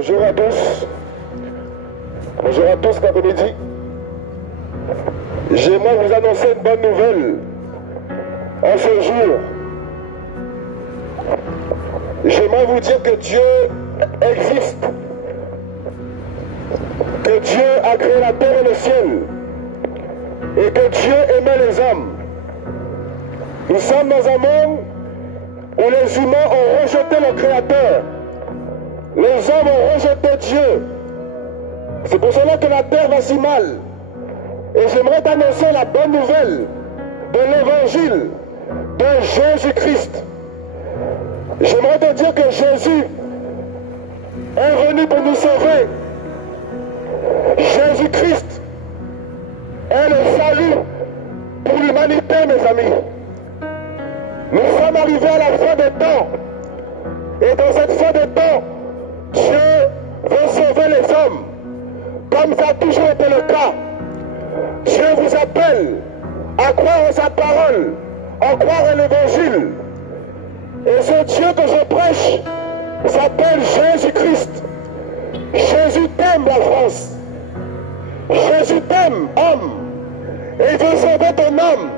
Bonjour à tous. Bonjour à tous cet après-midi. J'aimerais vous annoncer une bonne nouvelle en ce jour. J'aimerais vous dire que Dieu existe, que Dieu a créé la terre et le ciel, et que Dieu aimait les hommes. Nous sommes dans un monde où les humains ont rejeté le Créateur. Les hommes ont rejeté Dieu. C'est pour cela que la terre va si mal. Et j'aimerais t'annoncer la bonne nouvelle de l'évangile de Jésus-Christ. J'aimerais te dire que Jésus est venu pour nous sauver. Jésus-Christ est le salut pour l'humanité, mes amis. Nous sommes arrivés à la fin des temps. Et dans cette fin des temps, Dieu veut sauver les hommes, comme ça a toujours été le cas. Dieu vous appelle à croire en sa parole, à croire en l'évangile. Et ce Dieu que je prêche s'appelle Jésus-Christ. Jésus t'aime, la France. Jésus t'aime, homme. Et il veut sauver ton âme.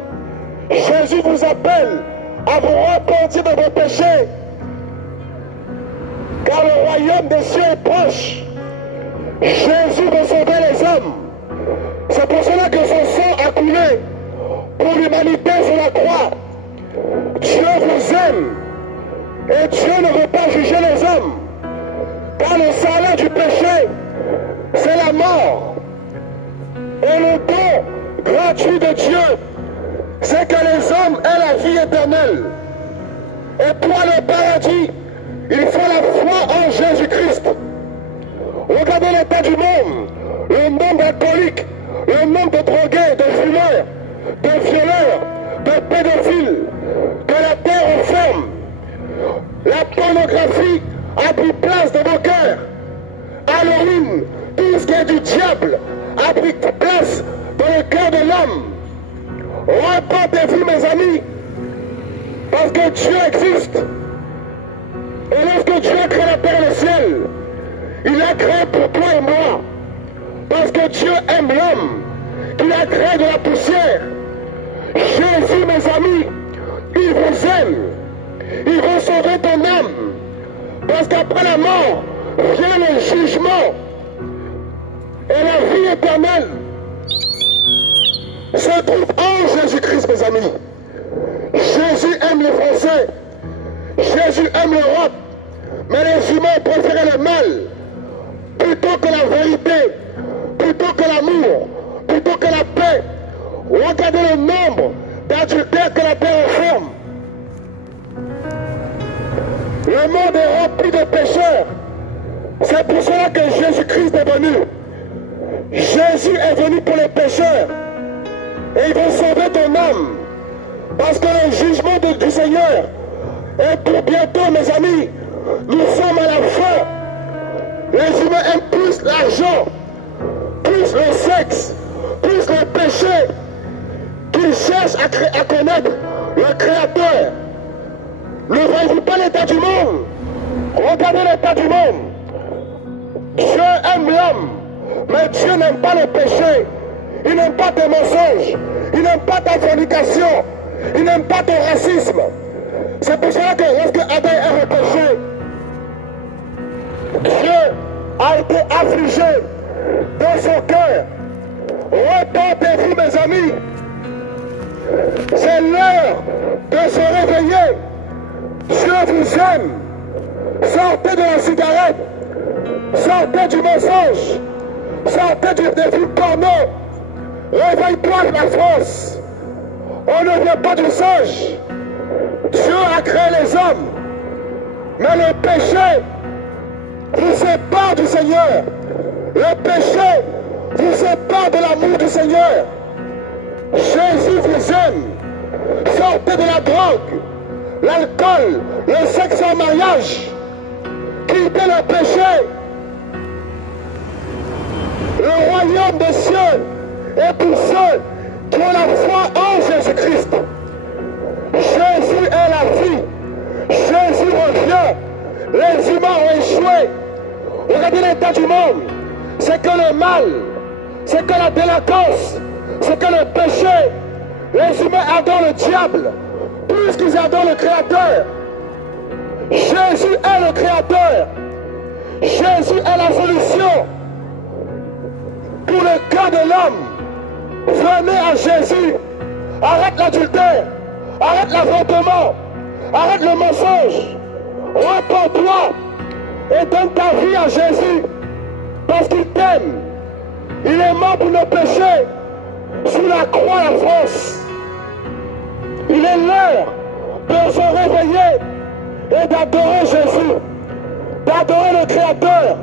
Jésus vous appelle à vous repentir de vos péchés. Car le royaume des cieux est proche. Jésus veut sauver les hommes. C'est pour cela que son sang a coulé pour l'humanité sur la croix. Dieu vous aime. Et Dieu ne veut pas juger les hommes. Car le salaire du péché, c'est la mort. Et le don gratuit de Dieu, c'est que les hommes aient la vie éternelle. Et pour aller au paradis, il faut la foi en Jésus-Christ. Regardez l'état du monde, le nombre d'alcooliques, le nombre de drogués, de fumeurs, de violeurs, de pédophiles, que la terre enferme. La pornographie a pris place dans nos cœurs. Halloween, tout ce qui est du diable, a pris place dans le cœur de l'homme. Repentez-vous, mes amis, parce que Dieu existe. Et lorsque Dieu a créé la terre et le ciel, il a créé pour toi et moi. Parce que Dieu aime l'homme, qu'il a créé de la poussière. Jésus, mes amis, il vous aime. Il veut sauver ton âme. Parce qu'après la mort, vient le jugement. Et la vie éternelle se trouve en Jésus-Christ, mes amis. Jésus aime les Français. Jésus aime l'Europe. Mais les humains préfèrent le mal plutôt que la vérité, plutôt que l'amour, plutôt que la paix. Regardez le nombre d'adultères que la terre enferme. Le monde est rempli de pécheurs. C'est pour cela que Jésus-Christ est venu. Jésus est venu pour les pécheurs. Et il veut sauver ton âme. Parce que le jugement du Seigneur est pour bientôt, mes amis. Nous sommes à la fin. Les humains aiment plus l'argent, plus le sexe, plus le péché, qu'ils cherchent à connaître le Créateur. Ne voyez-vous pas l'état du monde? Regardez l'état du monde. Dieu aime l'homme, mais Dieu n'aime pas le péché. Il n'aime pas tes mensonges. Il n'aime pas ta fornication. Il n'aime pas ton racisme. C'est pour cela que lorsque Adam a péché, Dieu a été affligé dans son cœur. Repentez-vous, mes amis. C'est l'heure de se réveiller. Dieu vous aime. Sortez de la cigarette. Sortez du mensonge. Sortez des films porno. Réveille-toi de la France. On ne vient pas du singe. Dieu a créé les hommes. Mais le péché vous sépare du Seigneur. Le péché vous sépare de l'amour du Seigneur. Jésus vous aime. Sortez de la drogue, l'alcool, le sexe en mariage. Quittez le péché. Le royaume des cieux est pour ceux qui ont la foi en Jésus-Christ. Jésus est la vie. Jésus revient. Les humains ont échoué. Regardez le mal, c'est que la délinquance, c'est que le péché, les humains adorent le diable plus qu'ils adorent le Créateur. Jésus est le Créateur. Jésus est la solution pour le cas de l'homme. Venez à Jésus. Arrête l'adultère. Arrête l'avortement. Arrête le mensonge. Repends-toi et donne ta vie à Jésus. Parce qu'il t'aime. Il est mort pour nos péchés. Sous la croix, la France. Il est l'heure de se réveiller et d'adorer Jésus. D'adorer le Créateur.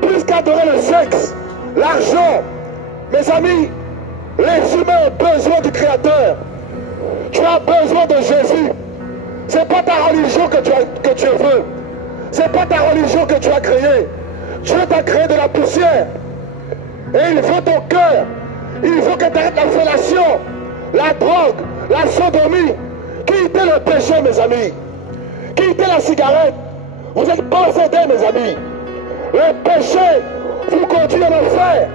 Plus qu'adorer le sexe, l'argent. Mes amis, les humains ont besoin du Créateur. Tu as besoin de Jésus. C'est pas ta religion que tu veux. C'est pas ta religion que tu as créée. Dieu t'a créé de la poussière. Et il veut ton cœur. Il veut que tu arrêtes la fellation, la drogue, la sodomie. Quittez le péché, mes amis. Quittez la cigarette. Vous êtes possédés, mes amis. Le péché vous conduit en enfer.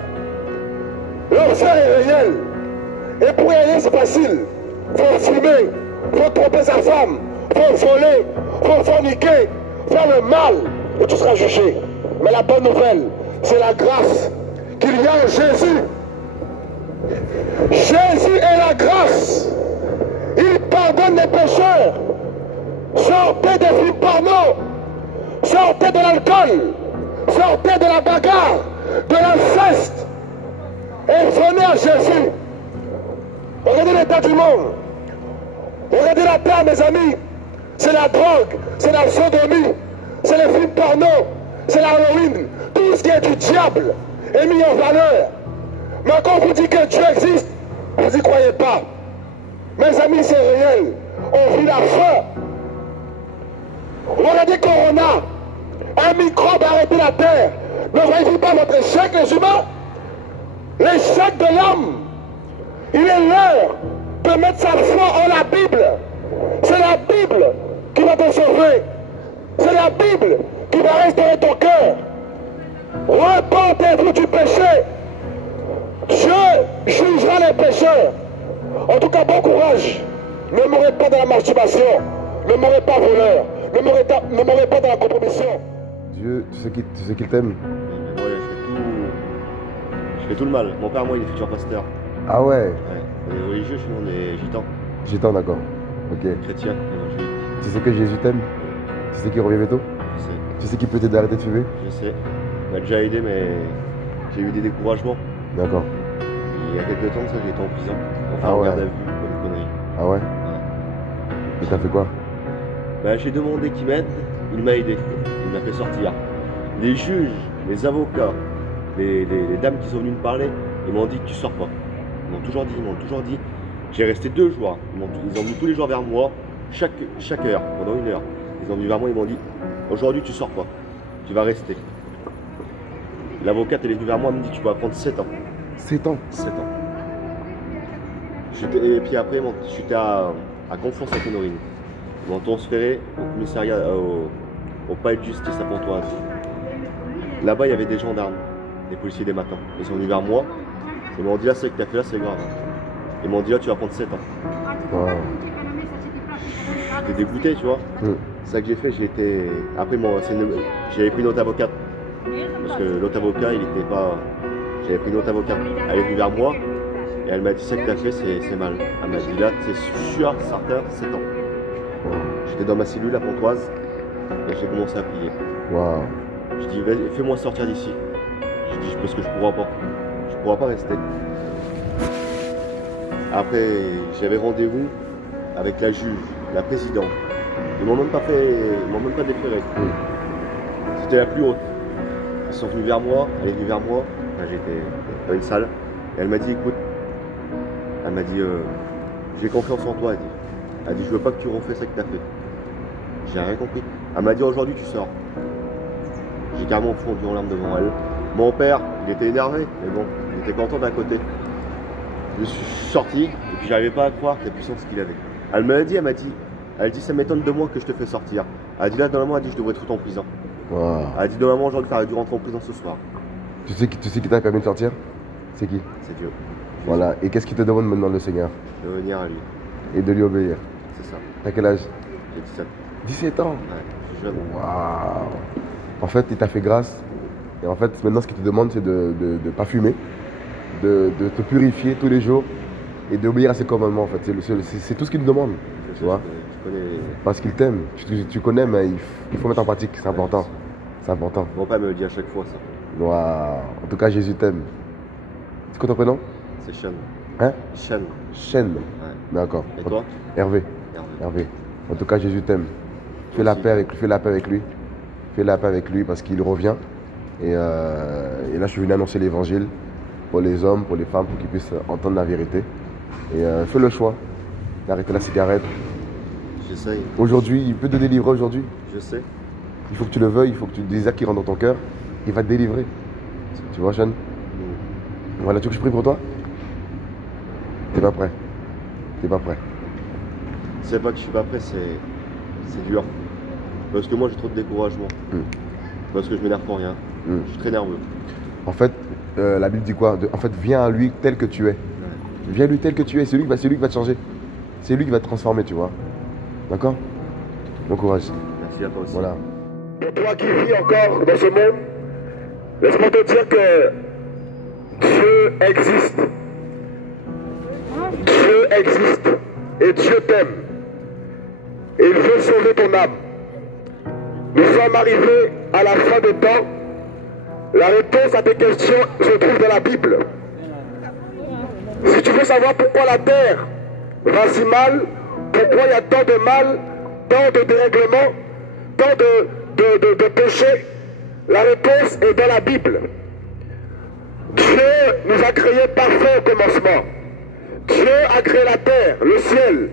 L'enfer est réel. Et pour y aller, c'est facile. Faut fumer, faut tromper sa femme, faut voler, faut forniquer, faire le mal, et tu seras jugé. Mais la bonne nouvelle, c'est la grâce qu'il y a en Jésus. Jésus est la grâce. Il pardonne les pécheurs. Sortez des films porno. Sortez de l'alcool. Sortez de la bagarre, de l'inceste. Et venez à Jésus. Regardez l'état du monde. Regardez la terre, mes amis. C'est la drogue, c'est la sodomie, c'est les films porno, c'est l'Halloween. Tout ce qui est du diable est mis en valeur. Mais quand on vous dit que Dieu existe, vous n'y croyez pas. Mes amis, c'est réel. On vit la faim. Regardez Corona. Un microbe a arrêté la terre. Ne voyez-vous pas votre échec, les humains? L'échec de l'homme. Il est l'heure de mettre sa foi en la Bible. C'est la Bible qui va te sauver. C'est la Bible qui va restaurer ton cœur. Repentez-vous du péché. Dieu jugera les pécheurs. En tout cas, bon courage. Ne mourrez pas dans la masturbation. Ne mourrez pas voleur. Ne mourrez pas dans la compromission. Dieu, tu sais qu'il t'aime. Ouais, je fais tout le mal. Mon père, moi, il est futur pasteur. Ah ouais. Ouais. On est religieux, chez nous, on est gitans. Gitan, d'accord. Ok. Chrétiens, évangéliques. Tu sais que Jésus t'aime? Tu sais qu'il revient bientôt? Je sais. Tu sais qu'il peut t'aider à arrêter de fumer? Je sais. Il m'a déjà aidé, mais j'ai eu des découragements. D'accord. Il y a quelques temps, ça, j'ai été en prison. Enfin, Ah en ouais. garde à vue, comme une connerie. Ah ouais? Ouais. Et t'as fait quoi? Bah, j'ai demandé qu'il m'aide, il m'a aidé. Il m'a fait sortir. Les juges, les avocats, les dames qui sont venues me parler, ils m'ont dit que tu sors pas. Ils m'ont toujours dit. J'ai resté 2 jours. Ils ont venu tous les jours vers moi, chaque heure, pendant 1 heure. Ils ont venu vers moi, ils m'ont dit, aujourd'hui tu sors pas, tu vas rester. L'avocate, elle est venue vers moi, elle me dit, tu vas prendre 7 ans. 7 ans. 7 ans. Et puis après, j'étais à Conflans-Sainte-Honorine. Ils m'ont transféré au commissariat, au palais de justice à Pontoise. Là-bas, il y avait des gendarmes, des policiers des matins. Ils sont venus vers moi. Ils m'ont dit, là, ce que tu as fait là, c'est grave. Ils m'ont dit, là, tu vas prendre 7 ans. Wow. J'étais dégoûté, tu vois. C'est ça que j'ai fait. Après, j'avais pris une autre avocate. Parce que l'autre avocat, il était pas. J'avais pris une autre avocate. Elle est venue vers moi. Et elle m'a dit, ça que tu as fait, c'est mal. Elle m'a dit, là, c'est sûr, certain, 7 ans. Wow. J'étais dans ma cellule à Pontoise. Et j'ai commencé à prier. Wow. Je dis, vas-y, fais-moi sortir d'ici. Je dis, parce que je pourrai pas. Je pourrai pas rester. Après, j'avais rendez-vous avec la juge, la présidente. Ils m'ont même pas déféré. C'était la plus haute. Ils sont venus vers moi, elle est venue vers moi. Enfin, j'étais dans une salle. Et elle m'a dit, écoute, elle m'a dit, j'ai confiance en toi, elle dit. Elle dit, je veux pas que tu refais ça que tu as fait. J'ai rien compris. Elle m'a dit, aujourd'hui tu sors. J'ai carrément fondu en larmes devant elle. Mon père, il était énervé, mais bon, il était content d'un côté. Je suis sorti, et puis j'arrivais pas à croire la puissance qu'il avait. Elle m'a dit, elle dit, ça m'étonne de moi que je te fais sortir. Elle dit, là, normalement, elle dit, je devrais être foutu en prison. Wow. Elle dit, normalement, aujourd'hui, tu aurais dû rentrer en prison ce soir. Tu sais qui t'a permis de sortir? C'est qui? C'est Dieu. Voilà. Et qu'est-ce qu'il te demande maintenant le Seigneur? De venir à lui. Et de lui obéir. C'est ça. T'as quel âge? J'ai 17. 17 ans. Ouais, je suis jeune. Waouh. En fait, il t'a fait grâce. Et en fait, maintenant, ce qu'il te demande, c'est de ne pas fumer, de te purifier tous les jours et d'obéir à ses commandements. En fait, c'est tout ce qu'il nous demande. Tu vois? Je connais. Parce qu'il t'aime. Tu connais, mais il faut mettre en pratique. C'est important. C'est important. Mon père me le dit à chaque fois, ça. Waouh. En tout cas, Jésus t'aime. C'est quoi ton prénom? C'est Chen. Hein? Chen. Chen. Ouais. D'accord. Et toi? Hervé. Hervé. En tout cas, Jésus t'aime. Fais la paix avec lui. Fais la paix avec lui. Fais la paix avec lui parce qu'il revient. Et là, je suis venu annoncer l'évangile pour les hommes, pour les femmes, pour qu'ils puissent entendre la vérité. Et fais le choix d'arrêter la cigarette. J'essaye. Aujourd'hui, il peut te délivrer aujourd'hui. Je sais. Il faut que tu le veuilles, il faut que tu désires qu'il rentre dans ton cœur. Il va te délivrer. Tu vois, Sean? Voilà, tu veux que je prie pour toi? T'es pas prêt. T'es pas prêt. C'est pas que je suis pas prêt, c'est dur. Parce que moi j'ai trop de découragement. Parce que je m'énerve pour rien. Je suis très nerveux. En fait, la Bible dit quoi? En fait, viens à lui tel que tu es. Viens à lui tel que tu es. C'est lui qui va te changer. C'est lui qui va te transformer, tu vois. D'accord? Bon courage. Merci à toi aussi. Voilà. Pour toi qui vis encore dans ce monde, laisse-moi te dire que Dieu existe. Dieu existe. Et Dieu t'aime. Et il veut sauver ton âme. Nous sommes arrivés à la fin des temps. La réponse à tes questions se trouve dans la Bible. Si tu veux savoir pourquoi la terre va si mal, pourquoi il y a tant de mal, tant de dérèglements, tant de péchés, la réponse est dans la Bible. Dieu nous a créés parfaits au commencement. Dieu a créé la terre, le ciel,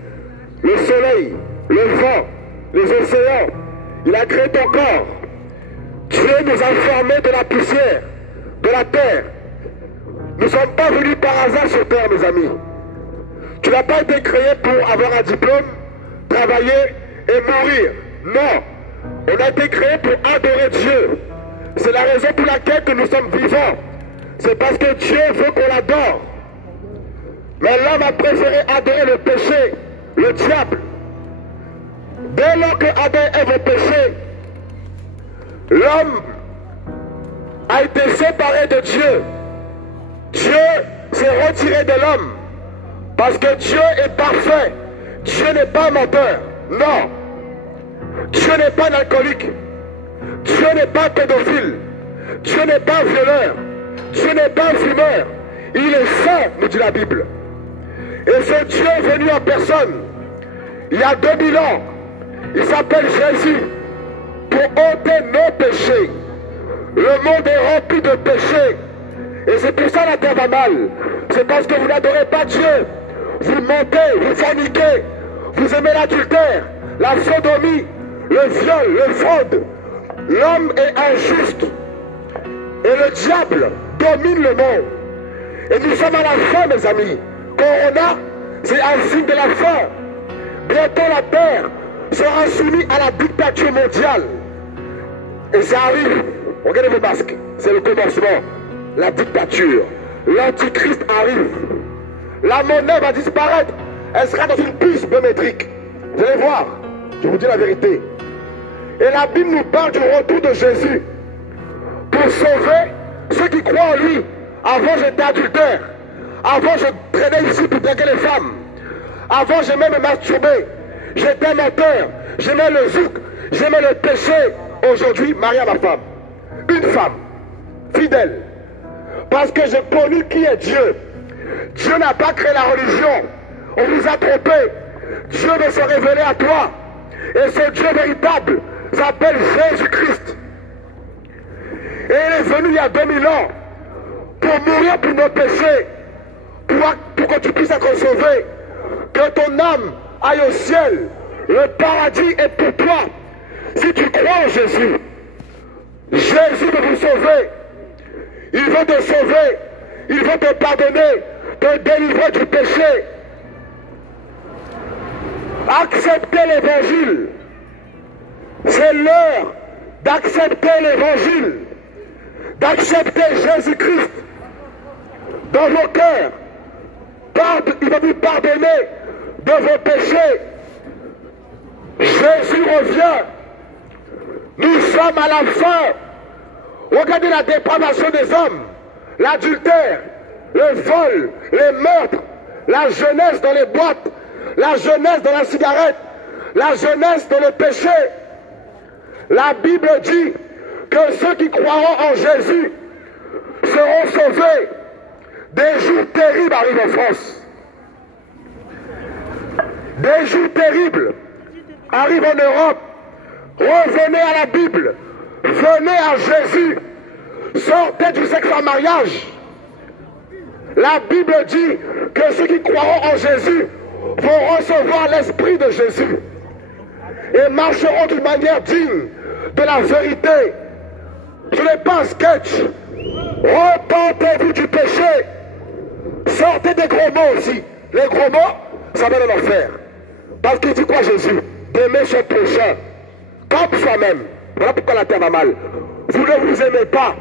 le soleil, le vent, les océans. Il a créé ton corps. Dieu nous a formés de la poussière, de la terre. Nous ne sommes pas venus par hasard sur terre, mes amis. Tu n'as pas été créé pour avoir un diplôme, travailler et mourir. Non. On a été créé pour adorer Dieu. C'est la raison pour laquelle que nous sommes vivants. C'est parce que Dieu veut qu'on l'adore. Mais l'homme a préféré adorer le péché, le diable. Dès lors que Adam et Ève ont péché, l'homme a été séparé de Dieu. Dieu s'est retiré de l'homme. Parce que Dieu est parfait. Dieu n'est pas menteur. Non. Dieu n'est pas un alcoolique. Dieu n'est pas pédophile. Dieu n'est pas violeur. Dieu n'est pas fumeur. Il est saint, nous dit la Bible. Et ce Dieu est venu en personne. Il y a 2000 ans. Il s'appelle Jésus. Pour ôter nos péchés. Le monde est rempli de péchés. Et c'est pour ça la terre va mal. C'est parce que vous n'adorez pas Dieu. Vous mentez, vous forniquez. Vous aimez l'adultère, la sodomie, le viol, le fraude. L'homme est injuste. Et le diable domine le monde. Et nous sommes à la fin, mes amis. Corona, c'est un signe de la fin. Bientôt la terre sera soumise à la dictature mondiale. Et ça arrive. Regardez vos masques. C'est le commencement. La dictature. L'antichrist arrive. La monnaie va disparaître. Elle sera dans une puce biométrique. Vous allez voir. Je vous dis la vérité. Et la Bible nous parle du retour de Jésus. Pour sauver ceux qui croient en lui. Avant, j'étais adultère. Avant, je traînais ici pour draguer les femmes. Avant, j'aimais me masturber. J'étais menteur. J'aimais le zouk. J'aimais le péché. Aujourd'hui, marié à ma femme. Une femme. Fidèle. Parce que j'ai connu qui est Dieu. Dieu n'a pas créé la religion. On vous a trompé. Dieu veut se révéler à toi. Et ce Dieu véritable s'appelle Jésus-Christ. Et il est venu il y a 2000 ans pour mourir pour nos péchés. Pour que tu puisses être sauvé. Que ton âme aille au ciel. Le paradis est pour toi. Si tu crois en Jésus, Jésus veut vous sauver. Il veut te sauver. Il veut te pardonner, te délivrer du péché. Acceptez l'évangile. C'est l'heure d'accepter l'évangile. d'accepter Jésus-Christ dans vos cœurs. Il va vous pardonner de vos péchés. Jésus revient. Nous sommes à la fin. Regardez la dépravation des hommes, l'adultère, le vol, les meurtres, la jeunesse dans les boîtes, la jeunesse dans la cigarette, la jeunesse dans le péché. La Bible dit que ceux qui croiront en Jésus seront sauvés. Des jours terribles arrivent en France. Des jours terribles arrivent en Europe. Revenez à la Bible. Venez à Jésus. Sortez du sexe en mariage. La Bible dit que ceux qui croiront en Jésus vont recevoir l'esprit de Jésus et marcheront d'une manière digne de la vérité. Ce n'est pas un sketch. Repentez-vous du péché. Sortez des gros mots aussi. Les gros mots, ça mène en enfer. Parce qu'il dit quoi Jésus? D'aimer son prochain comme soi-même. Voilà pourquoi la terre va mal. Vous ne vous aimez pas.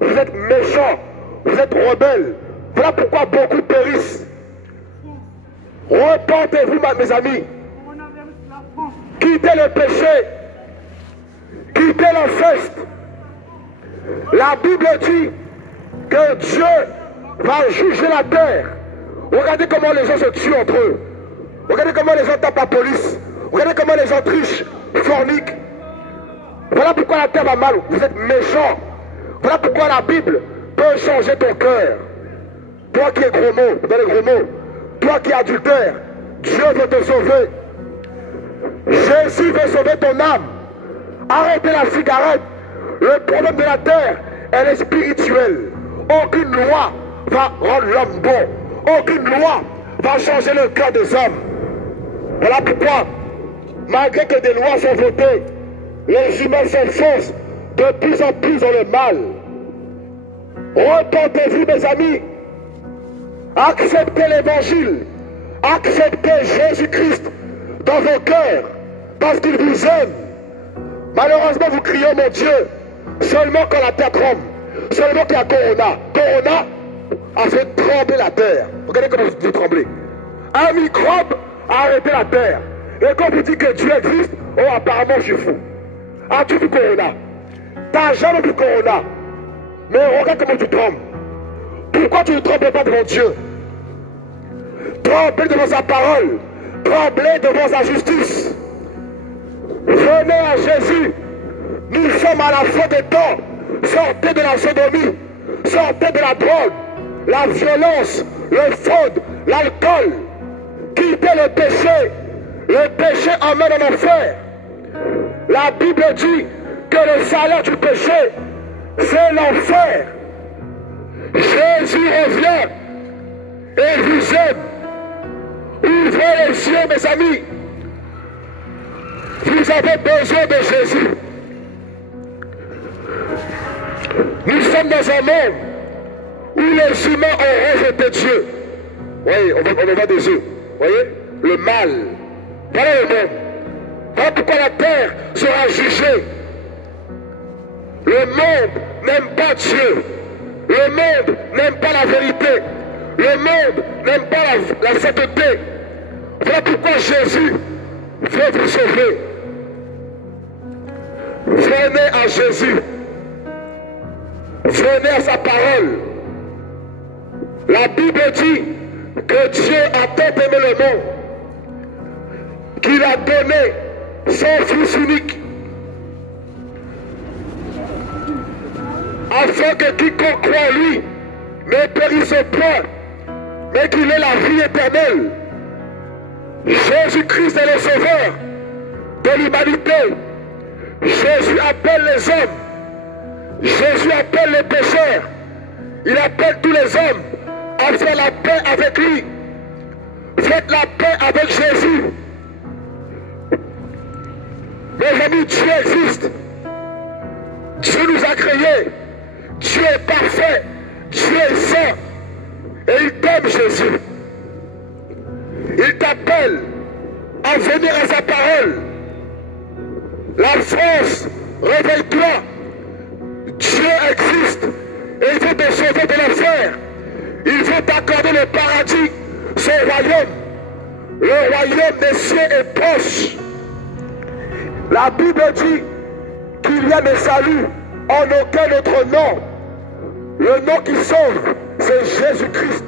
Vous êtes méchants. Vous êtes rebelles. Voilà pourquoi beaucoup périssent. Repentez-vous, mes amis. Quittez le péché. Quittez l'inceste. La Bible dit que Dieu va juger la terre. Regardez comment les gens se tuent entre eux. Regardez comment les gens tapent la police. Regardez comment les gens trichent, forniquent. Voilà pourquoi la terre va mal. Vous êtes méchants. Voilà pourquoi la Bible peut changer ton cœur. Toi qui es gros mots, dans les gros mots. Toi qui es adultère, Dieu veut te sauver. Jésus veut sauver ton âme. Arrêtez la cigarette. Le problème de la terre, elle est spirituelle. Aucune loi va rendre l'homme bon. Aucune loi va changer le cœur des hommes. Voilà pourquoi, malgré que des lois sont votées, les humains s'enfoncent de plus en plus dans le mal. Repentez-vous, mes amis. Acceptez l'évangile. Acceptez Jésus-Christ dans vos cœurs parce qu'il vous aime. Malheureusement, vous criez oh mon Dieu seulement quand la terre tremble. Seulement qu'il y a Corona. Corona a fait trembler la terre. Regardez comment vous tremblez. Un microbe a arrêté la terre. Et quand vous dites que Dieu existe, oh apparemment je suis fou. As-tu vu Corona? T'as jamais vu Corona. Mais regarde comment tu trembles. Pourquoi tu ne trembles pas devant Dieu? Tremblez devant sa parole. Tremblez devant sa justice. Venez à Jésus. Nous sommes à la fin des temps. Sortez de la sodomie. Sortez de la drogue, la violence, le fraude, l'alcool. Quittez le péché. Le péché emmène en enfer. La Bible dit que le salaire du péché, c'est l'enfer. Jésus revient et vous aime. Ouvrez les yeux, mes amis. Vous avez besoin de Jésus. Nous sommes dans un monde où les humains ont rejeté Dieu. Oui, on voit des yeux. Vous voyez? Le mal. Voilà le monde. Voilà pourquoi la terre sera jugée. Le monde n'aime pas Dieu. Le monde n'aime pas la vérité. Le monde n'aime pas la sainteté. Voilà pourquoi Jésus veut vous sauver. Venez à Jésus. Venez à sa parole. La Bible dit que Dieu a tant aimé le monde qu'il a donné son Fils unique afin que quiconque croit en lui ne périsse point, mais qu'il ait la vie éternelle. Jésus-Christ est le sauveur de l'humanité. Jésus appelle les hommes. Jésus appelle les pécheurs. Il appelle tous les hommes à faire la paix avec lui. Faites la paix avec Jésus. Mes amis, Dieu existe. Dieu nous a créés. Dieu est parfait. Dieu est saint. Et il t'aime, Jésus. Il t'appelle à venir à sa parole. La France, réveille-toi. Dieu existe et il veut te sauver de l'enfer. Il veut t'accorder le paradis, son royaume. Le royaume des cieux est proche. La Bible dit qu'il y a le salut en aucun autre nom. Le nom qui sauve, c'est Jésus-Christ.